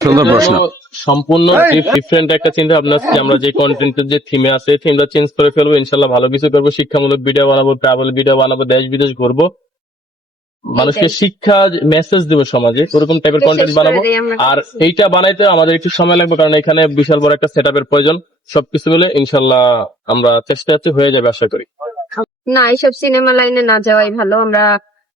সুন্দর প্রশ্ন। সম্পূর্ণ ডিফারেন্ট একটা চিন্তা ভাবনা আছে আমরা যে কন্টেন্টের যে থিমে আছে থিমটা চেঞ্জ করে ফেলব ইনশাল্লাহ ভালো কিছু করব শিক্ষামূলক ভিডিও বানাবো ট্রাভেল ভিডিও বানাবো দেশ বিদেশ ঘুরবো। মানুষকে শিক্ষা মেসেজ দেবো সমাজে ওরকম টাইপের কন্টেন্ট বানাবো। আর এইটা বানাইতে আমাদের একটু সময় লাগবে কারণ এখানে বিশাল বড় একটা সেট প্রয়োজন। সবকিছু মিলে ইনশাল্লাহ আমরা চেষ্টা হচ্ছে হয়ে যাবে আশা করি। না এইসব সিনেমা লাইনে না যাওয়াই ভালো। আমরা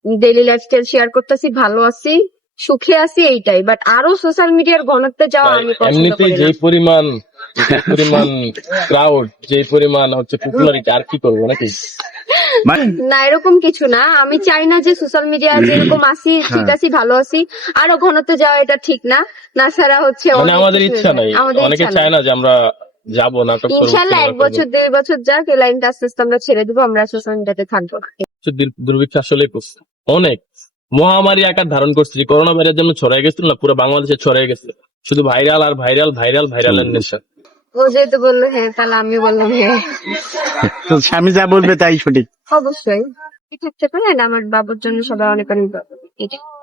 ডেইলি লাইফস্টাইল শেয়ার করতেছি ভালো আছি। সুখে আছি এইটাই বাট আরও সোশ্যাল মিডিয়ার ঘনত্বে যাওয়া আমি পছন্দ এমনিতেই করি যে না। পরিমাণ যে পরিমাণ ক্রাউড যে পরিমাণ হচ্ছে পপুলারিটি আর কি করব নাকি? মানে না এরকম কিছু না। আমি চাই না যে সোশ্যাল মিডিয়া যেরকম আছি ঠিক আছি ভালো আছি আরও ঘনত্বে যাওয়া এটা ঠিক না। না ছাড়া হচ্ছে মানে আমাদের ইচ্ছা নাই। অনেকে চায় না যে আমরা যাব নাটক ইনশাল্লাহ এক বছর দুই বছর যাক এই লাইনটা আস্তে আস্তে আমরা ছেড়ে দিব আমরা সোশ্যাল মিডিয়াতে থাকব না। দুর্ভিক্ষ আসলে অনেক। মহামারী আকার ধারণ করছে যে করোনা ভাইরাস যেমন ছড়াই গেছিল না পুরো বাংলাদেশে ছড়াই গেছে। শুধু ভাইরাল আর ভাইরাল ভাইরাল ভাইরালের নেশা। ও যেহেতু বলল হ্যাঁ তাহলে আমি বললাম হ্যাঁ। তো স্বামী যা বলবে তাই সঠিক। অবশ্যই। কি থাকতে পারেন আমার বাবুর জন্য সবাই অনেক অনেক।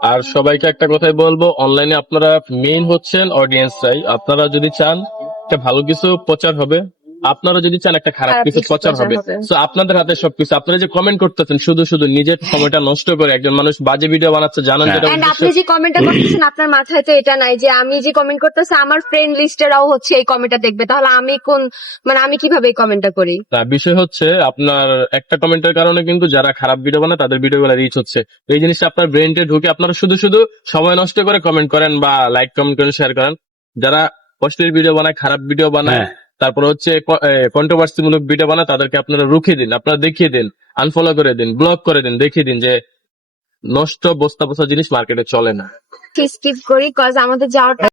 আর সবাইকে একটা কথাই বলব অনলাইনে আপনারা মেইন হচ্ছেন অডিয়েন্সরাই আপনারা যদি চান একটা ভালো কিছু প্রচার হবে। আপনারা যদি চান একটা খারাপ কিছু প্রচার হবে। তো আপনাদের হাতে সবকিছু। আপনারা যে কমেন্ট করতেছেন শুধু শুধু নিজের সময়টা নষ্ট করে একজন মানুষ বাজে ভিডিও বানাচ্ছে জানেন হ্যাঁ। যেটা আপনি যে কমেন্টটা করতেছেন আপনার মাথায় তো এটা নাই যে আমি যে কমেন্ট করতেছি আমার ফ্রেন্ড লিস্টেরাও হচ্ছে এই কমেন্টটা দেখবে। তাহলে আমি কোন মানে আমি কীভাবে এই কমেন্টটা করি? না বিষয় হচ্ছে আপনার একটা কমেন্টের কারণে কিন্তু যারা খারাপ ভিডিও বানায় তাদের ভিডিও গুলো রিচ হচ্ছে। তো এই জিনিসটা আপনার ব্রেনটে ঢুকে আপনারা শুধু শুধু সময় নষ্ট করে কমেন্ট করেন বা লাইক কমেন্ট করেন শেয়ার করেন। যারা অশ্লীল ভিডিও বানায় খারাপ ভিডিও বানায় হ্যাঁ। তারপর হচ্ছে কন্ট্রোভার্সি মূলক ভিডিও বানা তাদেরকে আপনারা রুখে দিন, আপনারা দেখিয়ে দিন আনফলো করে দিন ব্লক করে দিন, দেখিয়ে দিন যে নষ্ট বস্তা বস্তা জিনিস মার্কেটে চলে না। স্কিপ করি কজ আমাদের যাওয়াটা